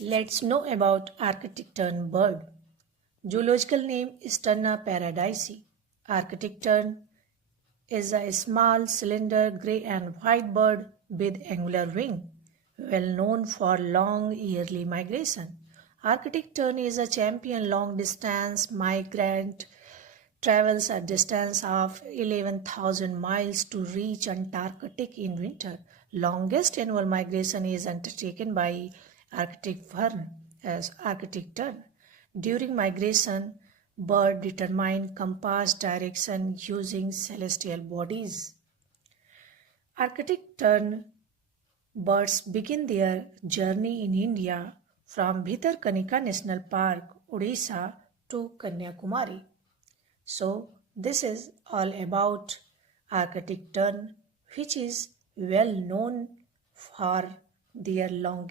Let's know about Arctic tern bird. Zoological name is Terna paradisi. Arctic tern is a small cylinder gray and white bird with angular wing, well known for long yearly migration. Arctic tern is a champion long distance migrant, travels a distance of 11,000 miles to reach Antarctic in winter. Longest annual migration is undertaken by Arctic tern as Arctic tern. During migration, birds determine compass direction using celestial bodies. Arctic tern birds begin their journey in India from Bhitarkanika National Park, Odisha to Kanyakumari. So, this is all about Arctic tern, which is well known for their longest